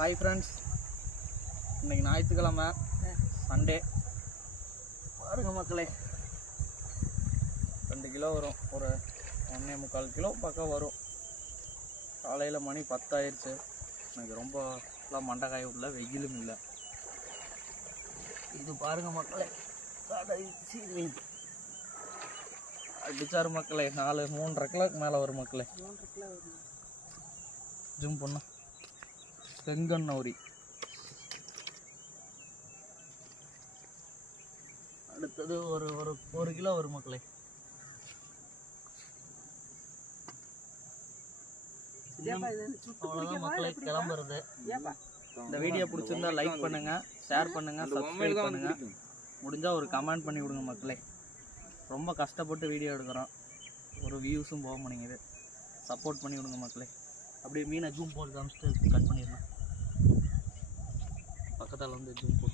Hi friends, இன்றைக்கி ஞாயிற்றுக்கிழமை Sunday. பாருங்க மக்களே, 2 கிலோ வரும், ஒரு 1.25 கிலோ பக்கம் வரும். காலையில் மணி 10 ஆயிடுச்சு. எனக்கு ரொம்ப எல்லாம் மண்டைக்காய விடல, வெயிலும் இல்லை. இது பாருங்க மக்களே, கடைசி மீன் அடிச்சாரு மக்களே. 3.5 கிலோக்கு மேலே வரும் மக்களே. ஜூம் பண்ண செங்கண்ணௌரி. அடுத்தது ஒரு கிலோ வரும் மக்களே. அவ்வளோதான் மக்களே, கிளம்புறது. இந்த வீடியோ பிடிச்சிருந்தா லைக் பண்ணுங்க, ஷேர் பண்ணுங்க, சப்ஸ்கிரைப் பண்ணுங்க. முடிஞ்சா ஒரு கமெண்ட் பண்ணி விடுங்க மக்களே. ரொம்ப கஷ்டப்பட்டு வீடியோ எடுக்கிறோம், ஒரு வியூஸும் போக மாட்டேங்குது. சப்போர்ட் பண்ணி விடுங்க மக்களே. அப்படியே மீனை ஜூம் போட்டு காமிச்சிட்டு கட் பண்ணிடலாம். பக்கத்தால் வந்து ஜூம் போட்டு